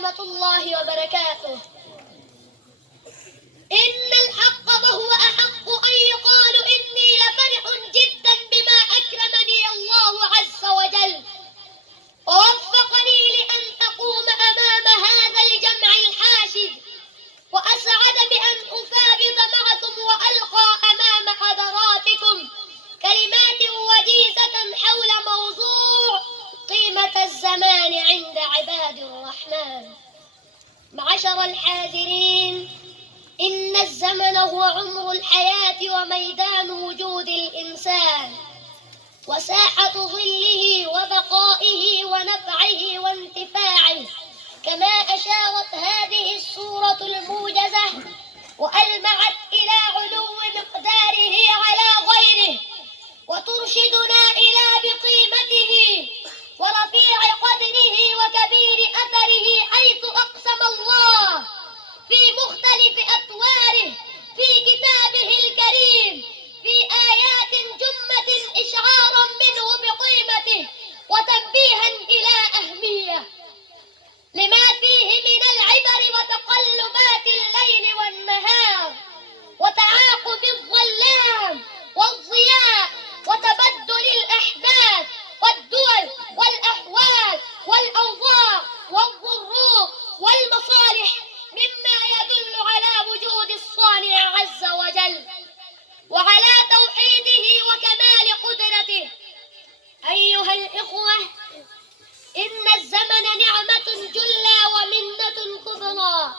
ورحمة الله وبركاته. إن الحق وهو أحق أن يقال إني لفرح جدا بما أكرمني الله عز وجل ووفقني لأن أقوم أمام هذا الجمع الحاشد، وأسعد بأن أفاوض معكم وألقى أمام حضراتكم كلمات وجيزة حول موضوع قيمة الزمان عند عباد الرحمن. معشر الحاضرين، إن الزمن هو عمر الحياة وميدان وجود الإنسان وساحة ظله وبقائه ونفعه وانتفاعه، كما أشارت هذه السورة الموجزة وألمعت إلى علو مقداره على غيره، وترشدنا إلى بقيمته ورفيع قدره وكبير أثره، حيث أقسم الله في مختلف أطواره في كتابه الكريم في آيات جمة إشعارا منه بقيمته وتنبيها إلى أهمية لما فيه من العبر وتقلبات الليل والنهار وتعاقب الظلام والضياء وتبدل الأحداث والدول والأحوال والأوضاع والظروف والمصالح، مما يدل على وجود الصانع عز وجل وعلى توحيده وكمال قدرته. أيها الإخوة، إن الزمن نعمة جلى ومنة كبرى،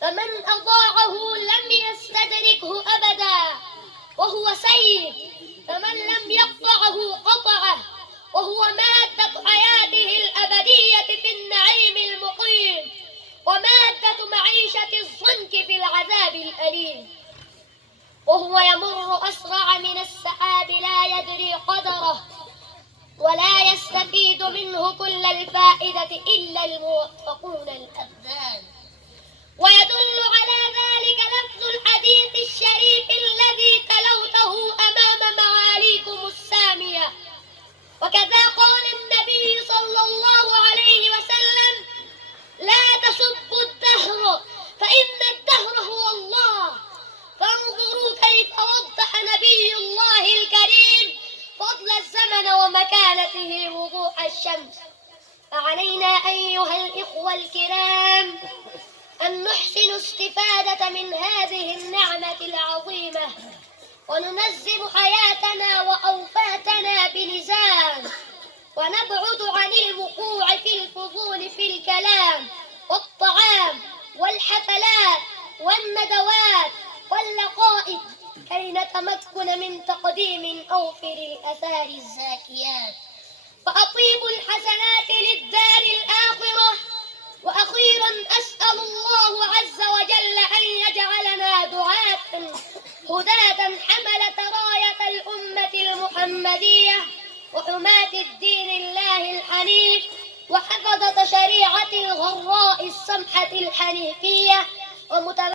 فمن أضاعه لم يستدركه أبدا وهو سيد، فمن لم يقطعه قطعه وهو مادة حياته الأبدية في النعيم المقيم ومادة معيشة الضنك في العذاب الأليم، وهو يمر أسرع من السحاب لا يدري قدره ولا يستفيد منه كل الفائدة إلا الموفقون الأبدان. ويدل على ذلك لفظ الحديث الشريف الذي تلوته أمام معاليكم السامية، وكذا قال النبي صلى الله عليه وسلم: لا تسبوا الدهر فإن الدهر هو الله. فانظروا كيف وضح نبي الله الكريم فضل الزمن ومكانته وضوح الشمس. فعلينا أيها الإخوة الكرام أن نحسن استفادة من هذه النعمة العظيمة، وننظم حياتنا وأوقاتنا بنظام، ونبعد عن الوقوع في الفضول في الكلام والطعام والحفلات والندوات واللقائد، كي نتمكن من تقديم أوفر الآثار الزاكيات، فأطيبوا الحسنات للدار الآخرة. وأخيرا أسأل الله عز وجل أن يجعلنا دعاة هداة حملة راية الأمة المحمدية وحماة الدين الله الحنيف وحفظة شريعة الغراء السمحة الحنيفية